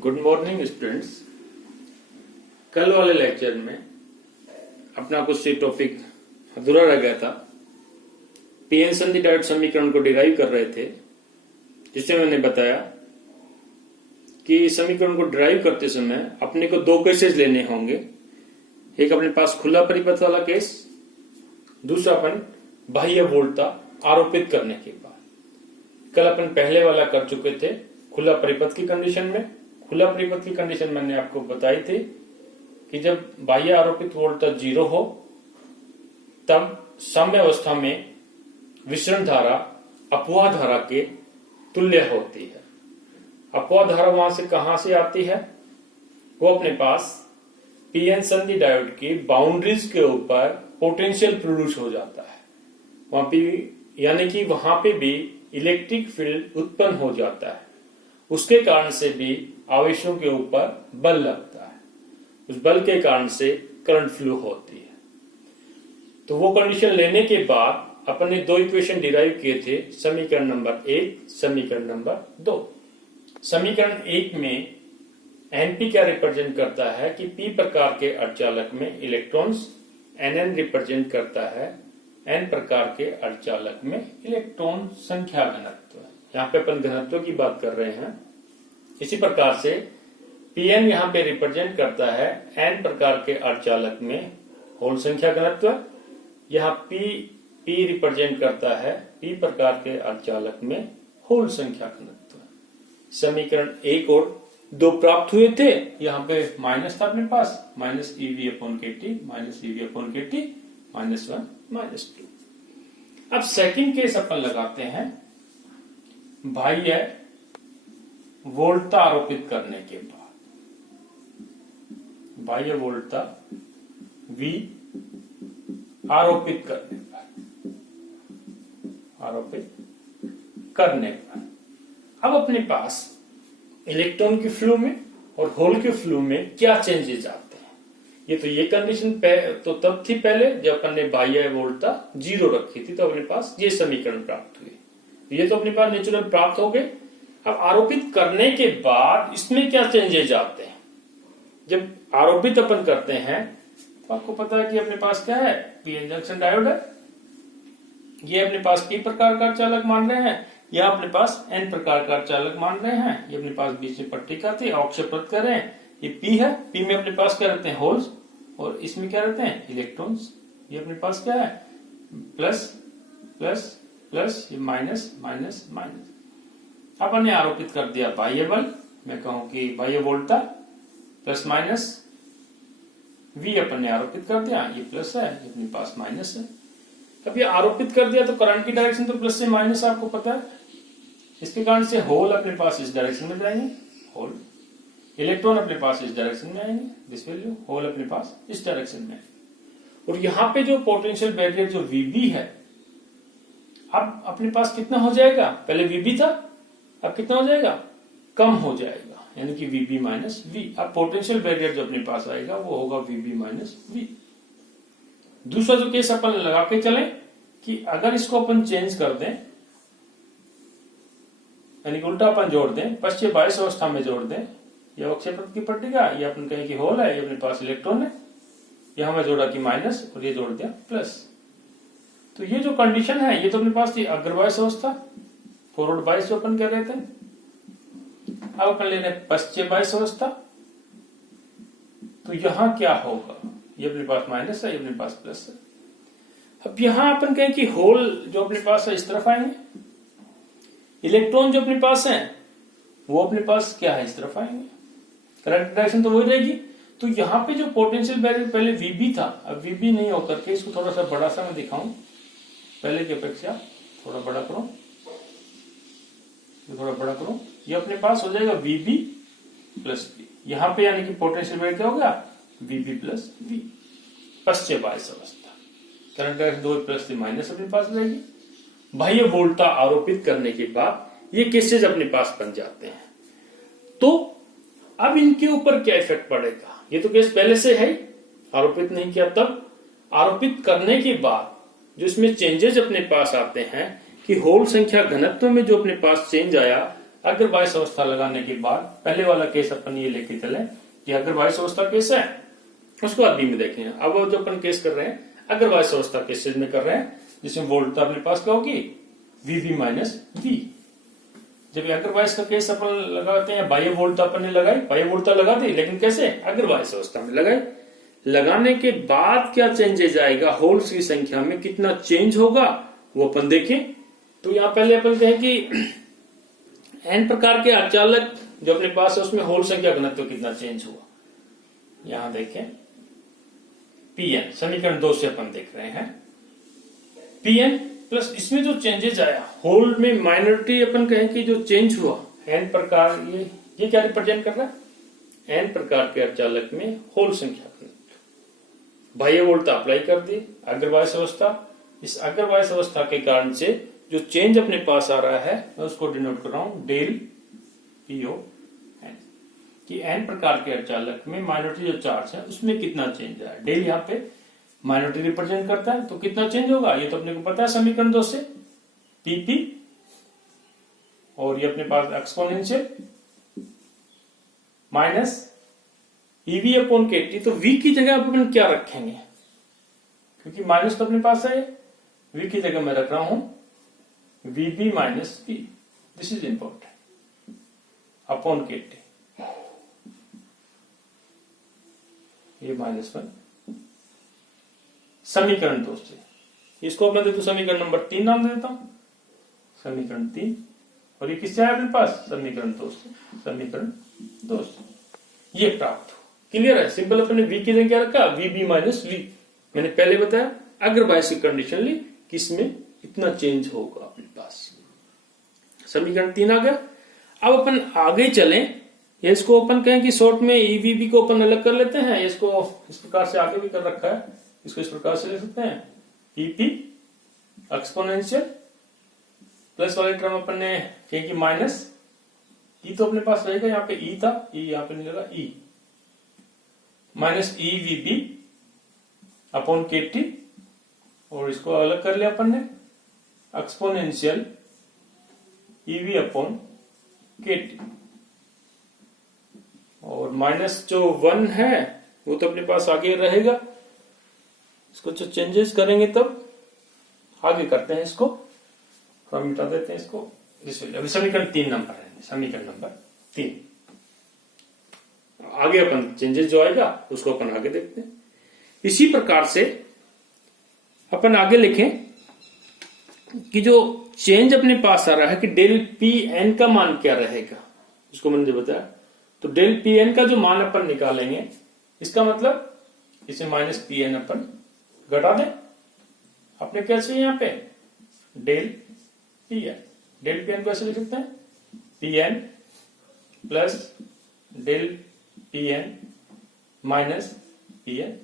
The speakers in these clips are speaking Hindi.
Good morning students. कल वाले लेक्चर में अपना कुछ टॉपिक अधूरा रह गया था। पीएन संधि डायोड समीकरण को डिराइव कर रहे थे, जिसमें मैंने बताया कि समीकरण को डिराइव करते समय अपने को दो केसेस लेने होंगे। एक अपने पास खुला परिपथ वाला केस, दूसरा अपन बाह्य वोल्टता आरोपित करने के बाद। कल अपन पहले वाला कर चुके थे खुला परिपथ की कंडीशन में। खुला परिपथ की कंडीशन मैंने आपको बताई थी कि जब बाह्य आरोपित वोल्टता 0 हो तब साम्य अवस्था में विसरण धारा अपवाह धारा के तुल्य होती है। अपवाह धारा वहां से कहां से आती है? वो अपने पास पीएन संधि डायोड की बाउंड्रीज के ऊपर पोटेंशियल प्रोड्यूस हो जाता है। वहां पे यानी कि वहां पे भी इलेक्ट्रिक फील्ड उत्पन्न हो जाता है। उसके कारण से भी आवेशों के ऊपर बल लगता है। उस बल के कारण से करंट फ्लो होती है। तो वो कंडीशन लेने के बाद अपन ने दो इक्वेशन डिराइव किए थे, समीकरण नंबर 1, समीकरण नंबर 2। समीकरण 1 में एनपी क्या रिप्रेजेंट करता है कि पी प्रकार के अर्धचालक में इलेक्ट्रॉन्स, एनएन रिप्रेजेंट करता है एन प्रकार के अर्धचालक में इलेक्ट्रॉन संख्या घनत्व। यहाँ पे अपन घनत्व की बात कर रहे हैं। इसी प्रकार से पीएन यहाँ पे रिप्रेजेंट करता है एन प्रकार के अर्धचालक में होल संख्या घनत्व। यहाँ पी रिप्रेजेंट करता है पी प्रकार के अर्धचालक में होल संख्या घनत्व। समीकरण 1 और 2 प्राप्त हुए थे। यहाँ पे माइनस था अपने पास, माइनस ईवी अपॉन के टी, माइनस ईवी अपॉन के टी, -1 -2। अब सेकंड केस अपन लगाते हैं बाह्य वोल्टता आरोपित करने के बाद। बाह्य वोल्टता V आरोपित करने पर अब अपने पास इलेक्ट्रॉन के फ्लो में और होल के फ्लो में क्या चेंजेस आते हैं? ये कंडीशन तो तब थी पहले जब अपन ने बाह्य वोल्टता 0 रखी थी, तो अपने पास ये समीकरण प्राप्त हुए। ये तो अपने पास नेचुरल प्राप्त हो गए। अब आरोपित करने के बाद इसमें क्या चेंजेस आते हैं? जब आरोपित अपन करते हैं तो आपको पता है कि अपने पास क्या है, पीएन जंक्शन डायोड है। ये अपने पास पी प्रकार का चालक मान रहे हैं, या अपने पास एन प्रकार का चालक मान रहे हैं। ये अपने पास बीच में पट्टिका थी, अक्षरप्रत कर रहे हैं। ये पी है, पी में अपने पास क्या रहते हैं, होल्स, और इसमें क्या रहते हैं, इलेक्ट्रॉन्स। ये अपने पास क्या है, प्लस प्लस प्लस, ये माइनस माइनस माइनस। अपन ने आरोपित कर दिया बाह्य बल, मैं कहूं कि बाह्य वोल्टता प्लस माइनस V अपन ने आरोपित कर दिया। ये प्लस है, ये अपने पास माइनस है। अब ये आरोपित कर दिया तो करंट की डायरेक्शन तो प्लस से माइनस आपको पता है। इसके कारण से होल अपने पास इस डायरेक्शन में जाएंगे, होल। इलेक्ट्रॉन अपने पास इस डायरेक्शन में आएंगे, दिस वैल्यू। होल अपने पास इस डायरेक्शन में। और यहाँ पे जो पोटेंशियल बैरियर जो VB है, अब अपने पास कितना हो जाएगा? पहले VB था, अब कितना हो जाएगा? कम हो जाएगा, यानी कि VB माइनस V। अब पोटेंशियल बैरियर जो अपने पास आएगा वो होगा VB माइनस V। दूसरा जो केस अपन लगा के चले कि अगर इसको अपन चेंज कर दें, यानी कि उल्टा अपन जोड़ दें, पश्चिम बायस अवस्था में जोड़ दें, यह अक्षरप्रत की पट्टिका, ये अपन कहें कि होल है, ये अपने पास इलेक्ट्रॉन है। यहां मैं जोड़ा कि माइनस और ये जोड़ दिया प्लस। तो ये जो कंडीशन है ये तो अपने पास थी अग्रबायस अवस्था, फॉरवर्ड बायस जो अपन कह रहे थे। अब अपन ले रहे हैं पश्चिम बायस अवस्था। तो यहां क्या होगा, ये अपने पास माइनस है, ये अपने पास प्लस है। अब यहां अपन कहें कि होल जो अपने पास है इस तरफ आएंगे, इलेक्ट्रॉन जो अपने पास है वो अपने पास क्या है, इस तरफ आएंगे। करंट डायरेक्शन तो वही रहेगी। तो यहाँ पे जो पोटेंशियल बैरियर पहले VB था, अब VB नहीं होकर के इसको थोड़ा सा बड़ा सा मैं दिखाऊं, पहले की अपेक्षा थोड़ा बड़ा करो, थोड़ा बड़ा करो। ये अपने पास हो जाएगा VB प्लस V। यहाँ पे यानी कि पोटेंशियल बैरियर क्या होगा, VB प्लस V, पश्चिम बायस अवस्था। करंट डायरेक्शन 2 प्लस से माइनस अपने पास रहेगी। बाह्य वोल्टता आरोपित करने के बाद ये केसेस अपने पास बन जाते हैं। तो अब इनके ऊपर क्या इफेक्ट पड़ेगा? ये तो केस पहले से है, आरोपित नहीं किया तब। आरोपित करने के बाद जो इसमें चेंजेस अपने पास आते हैं कि होल संख्या घनत्व में जो अपने पास चेंज आया अगर बायस अवस्था लगाने के बाद पहले वाला केस अपन ये लेके चले कि अगर बायस अवस्था केस है, उसके बाद बी में देखें। अब जो अपन केस कर रहे हैं अगर बायस अवस्था केसेज में कर रहे हैं, जिसमें वोल्टता अपने पास क्या होगी, वीबी माइनस वी। जब अगर बायस का केस अपन लगाते हैं, बाह्य वोल्टता अपन ने लगाई, बाह्य वोल्टता लगा दी, लेकिन कैसे, अगर बायस अवस्था में लगाई। लगाने के बाद क्या चेंजेज आएगा, होल्स की संख्या में कितना चेंज होगा वो अपन देखें। तो यहां पहले अपन कहें कि एन प्रकार के अर्धचालक जो अपने पास है उसमें होल संख्या घनत्व कितना चेंज हुआ। यहां देखें पीएन, समीकरण 2 से अपन देख रहे हैं पीएन प्लस इसमें जो चेंजेज आया होल में माइनॉरिटी, अपन कहें कि जो चेंज हुआ एन प्रकार, ये क्या रिप्रेजेंट कर रहा है, एन प्रकार के अर्धचालक में होल संख्या घनत्व। बाह्य वोल्टता अप्लाई कर दी, अग्रबायस अवस्था, इस अग्रबायस अवस्था के कारण से जो चेंज अपने पास आ रहा है मैं उसको डिनोट कर रहा हूं डेल पीओ एन, कि एन प्रकार के अर्धचालक में माइनॉरिटी जो चार्ज है उसमें कितना चेंज आया। डेल यहाँ पे माइनॉरिटी रिप्रेजेंट करता है, तो कितना चेंज होगा ये तो अपने को पता है समीकरण 2 से, पीपी, और ये अपने पास एक्सपोनेंशियल माइनस ईवी अपॉन केटी। तो वी की जगह अपन क्या रखेंगे, क्योंकि माइनस तो अपने पास है, वी की जगह मैं रख रहा हूं VB minus V, this is important, upon KT, ये -1 समीकरण 2 से। इसको अपने देखो समीकरण नंबर 3 नाम दे देता हूं, समीकरण 3, और ये किससे आया अपने पास, समीकरण 2 से, समीकरण 2 से ये प्राप्त हो। क्लियर है, सिंपल। अपने वी की जगह क्या रखा, वीबी माइनस वी। मैंने पहले बताया अगर बायस की कंडीशन ली किसमें इतना चेंज होगा अपने पास। समीकरण 3 आ गया। अब अपन आगे चलें, इसको अपन कहें कि शॉर्ट में ईवीबी को अपन अलग कर लेते हैं, इसको इस प्रकार से आगे भी कर रखा है, इसको इस प्रकार से लिख सकते हैं पीपी एक्सपोनेंशियल प्लस वाले टर्म अपन ने कहें कि माइनस ई, तो अपने पास रहेगा, यहाँ पे ई था, ई यहाँ पे नहीं लगा, ई माइनस ई वीबी अपॉन केटी, और इसको अलग कर लिया अपन ने एक्सपोनेंशियल ईवी अपॉन केटी, और माइनस जो 1 है वो तो अपने पास आगे रहेगा। इसको जो चेंजेस करेंगे तब आगे करते हैं, इसको थोड़ा मिटा देते हैं इसको। अभी समीकरण 3 नंबर है, समीकरण नंबर 3 आगे अपन चेंजेस जो आएगा उसको अपन आगे देखते हैं। इसी प्रकार से अपन आगे लिखें कि जो चेंज अपने पास आ रहा है कि डेल पी एन का मान क्या रहेगा, उसको मैंने जो बताया। तो डेल पी एन का जो मान अपन निकालेंगे, इसका मतलब इसे माइनस पी एन अपन घटा दें। अपने क्या चाहिए यहाँ पे, del p n. Del p n को ऐसे लिख सकते हैं p n plus del p n minus p n,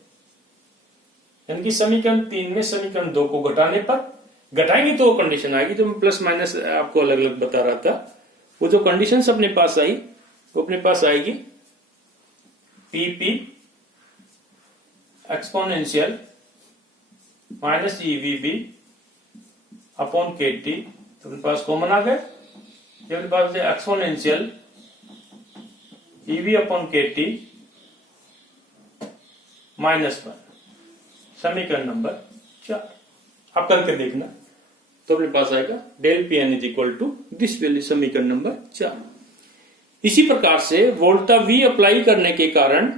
यानी कि समीकरण 3 में समीकरण 2 को घटाने पर, घटाएंगे तो वो कंडीशन आएगी जो मैं प्लस माइनस आपको अलग अलग बता रहा था। वो जो कंडीशन अपने पास आई वो अपने पास आएगी पीपी एक्सपोनेंशियल माइनस ईवीबी अपॉन केटी, तो अपने पास कॉमन आ गए। जब अपने पास एक्सपोनेंशियल ईवी अपॉन केटी -1, समीकरण नंबर 4 आप करके देखना, तो अपने पास आएगा del p n is equal to this value, समीकरण नंबर 4। इसी प्रकार से वोल्टा वी अप्लाई करने के कारण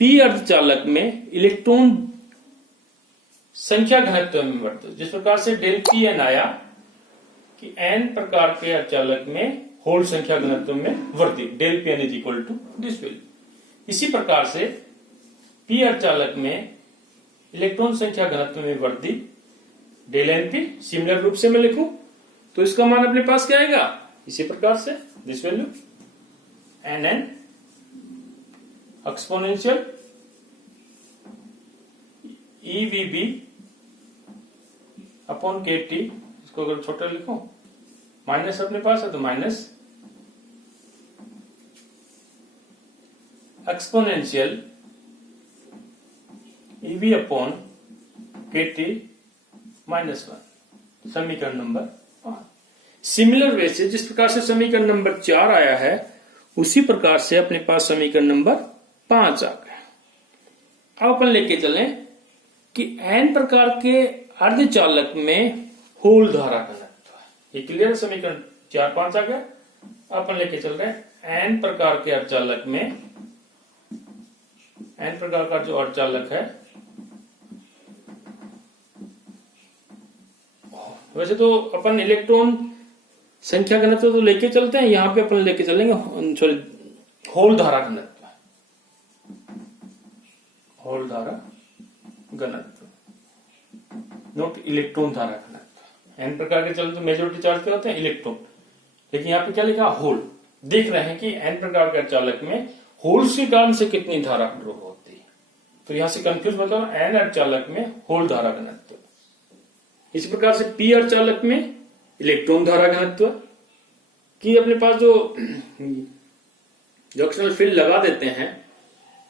पी अर्धचालक में इलेक्ट्रॉन संख्या घनत्व में बढ़ते, जिस प्रकार से डेल पी एन आया कि एन प्रकार के अर्धचालक में होल संख्या घनत्व में वृद्धि, del p n is equal to this value. इसी प्रकार से पी अर्धचालक में इलेक्ट्रॉन संख्या घनत्व में वृद्धि, डेल एन पी, सिमिलर रूप से मैं लिखूं तो इसका मान अपने पास क्या आएगा, इसी प्रकार से this value an an exponential EVB upon KT, इसको अगर छोटा लिखूं, माइनस अपने पास है तो minus exponential EV upon KT -1, समीकरण नंबर 5। सिमिलर वे से जिस प्रकार से समीकरण नंबर 4 आया है उसी प्रकार से अपने पास समीकरण नंबर 5 आ गया। अब अपन लेके चलें कि n प्रकार के अर्धचालक में होल धारा घनत्व। ये क्लियर है, समीकरण 4 5 आ गया। अपन लेके चल रहे हैं n प्रकार के अर्धचालक में, n प्रकार का जो अर्धचालक है, वैसे तो अपन इलेक्ट्रॉन संख्या घनत्व तो लेके चलते हैं, यहां पे अपन लेके चलेंगे सॉरी होल धारा घनत्व, होल धारा घनत्व, नोट इलेक्ट्रॉन धारा घनत्व। एन प्रकार के चलते तो मेजॉरिटी चार्ज क्या होते हैं, इलेक्ट्रॉन, लेकिन यहाँ पे क्या लिखा, होल। देख रहे हैं कि एन प्रकार के अर्धचालक में होल्स के कारण से कितनी धारा फ्लो होती है, तो यहां से कंफ्यूज मत होना, एन अर्धचालक में होल धारा घनत्व। इस प्रकार से पी अर्धचालक में इलेक्ट्रॉन धारा घनत्व की अपने पास जो जंक्शनल फील्ड लगा देते हैं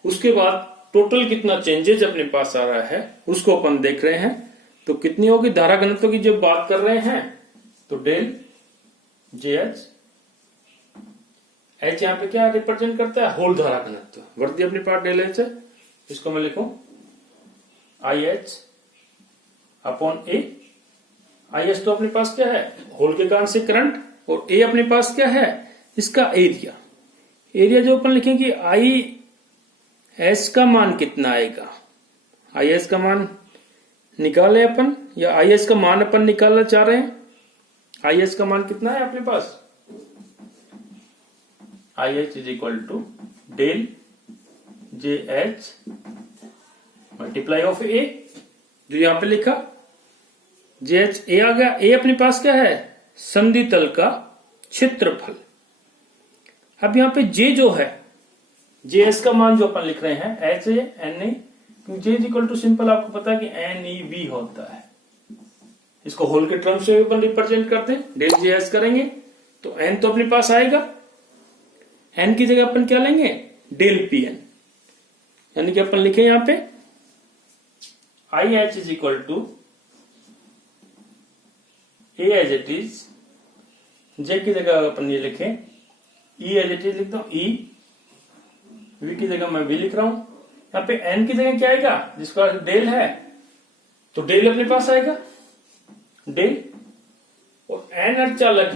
उसके बाद टोटल कितना चेंजेज अपने पास आ रहा है उसको अपन देख रहे हैं। तो कितनी होगी धारा घनत्व की जब बात कर रहे हैं तो डेल जे एच, एच यहां पे क्या रिप्रेजेंट करता है, होल धारा घनत्व। वर्दी अपने पास डेल एच है, इसको मैं लिखूं I H upon A. I H तो अपने पास क्या है, होल के कारण से करंट, और ए अपने पास क्या है, इसका एरिया। एरिया जो अपन लिखेंगे आई एस का मान कितना आएगा, आई एस का मान निकाले अपन, या आई एस का मान अपन निकालना चाह रहे हैं। आई एस का मान कितना है अपने पास, I H is equal to del J H multiply of A, जो यहां पे लिखा जे एच ए आ गया। ए अपने पास क्या है, संधि तल का क्षेत्रफल। अब यहां पे जे जो है, जे एस का मान जो अपन लिख रहे हैं h a n e, j is equal to simple आपको पता है कि एन ई वी होता है। इसको होल के टर्म से अपन रिप्रेजेंट करते हैं, डेल जे एस करेंगे तो एन तो अपने पास आएगा, एन की जगह अपन क्या लेंगे, डेल पी एन, यानी कि अपन लिखे यहां पे I H is equal to A as it is, J की जगह अपन ये लिखें ई एज इट इज लिखता हूं, ई वी की जगह मैं वी लिख रहा हूं। यहाँ पे एन की जगह क्या आएगा, जिसका डेल है तो डेल अपने पास आएगा, डेल, और एन अर्धचालक